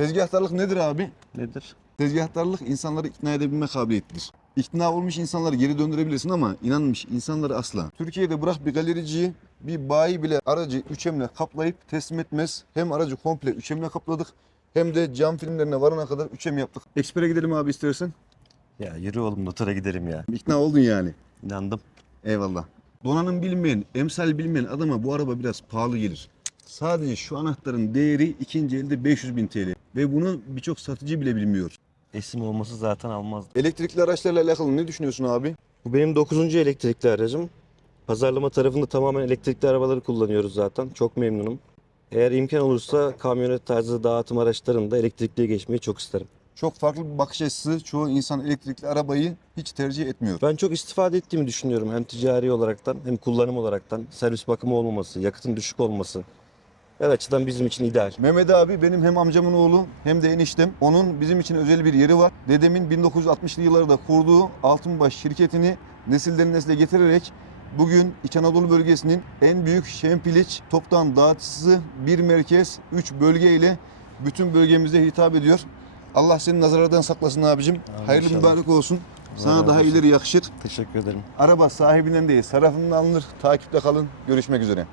Tezgahtarlık nedir abi? Nedir? Tezgahtarlık insanları ikna edebilme kabiliyetidir. İkna olmuş insanları geri döndürebilirsin ama inanmış insanları asla. Türkiye'de bırak bir galericiyi, bir bayi bile aracı üçemle kaplayıp teslim etmez. Hem aracı komple üçemle kapladık hem de cam filmlerine varana kadar üçem yaptık. Ekspere gidelim abi istersen. Ya yürü oğlum notere gidelim ya. İkna oldun yani. İnandım. Eyvallah. Donanım bilmeyen, emsal bilmeyen adama bu araba biraz pahalı gelir. Sadece şu anahtarın değeri ikinci elde 500 bin TL. Ve bunu birçok satıcı bile bilmiyor. Esim olması zaten almazdı. Elektrikli araçlarla alakalı ne düşünüyorsun abi? Bu benim 9. elektrikli aracım. Pazarlama tarafında tamamen elektrikli arabaları kullanıyoruz zaten. Çok memnunum. Eğer imkan olursa kamyonet tarzı dağıtım araçlarında elektrikliye geçmeyi çok isterim. Çok farklı bir bakış açısı. Çoğu insan elektrikli arabayı hiç tercih etmiyor. Ben çok istifade ettiğimi düşünüyorum. Hem ticari olaraktan hem kullanım olaraktan. Servis bakımı olmaması, yakıtın düşük olması. Her açıdan bizim için ideal. Mehmet abi benim hem amcamın oğlu hem de eniştem. Onun bizim için özel bir yeri var. Dedemin 1960'lı yıllarda kurduğu Altınbaş şirketini nesilden nesile getirerek bugün İç Anadolu bölgesinin en büyük şempiliç toptan dağıtıcısı bir merkez, üç bölge ile bütün bölgemize hitap ediyor. Allah seni nazarlardan saklasın abicim. Hayırlı inşallah. mübarek olsun. Sana razı daha olsun. ileri yakışır. Teşekkür ederim. Araba sahibinden değil, sarafından alınır. Takipte kalın. Görüşmek üzere.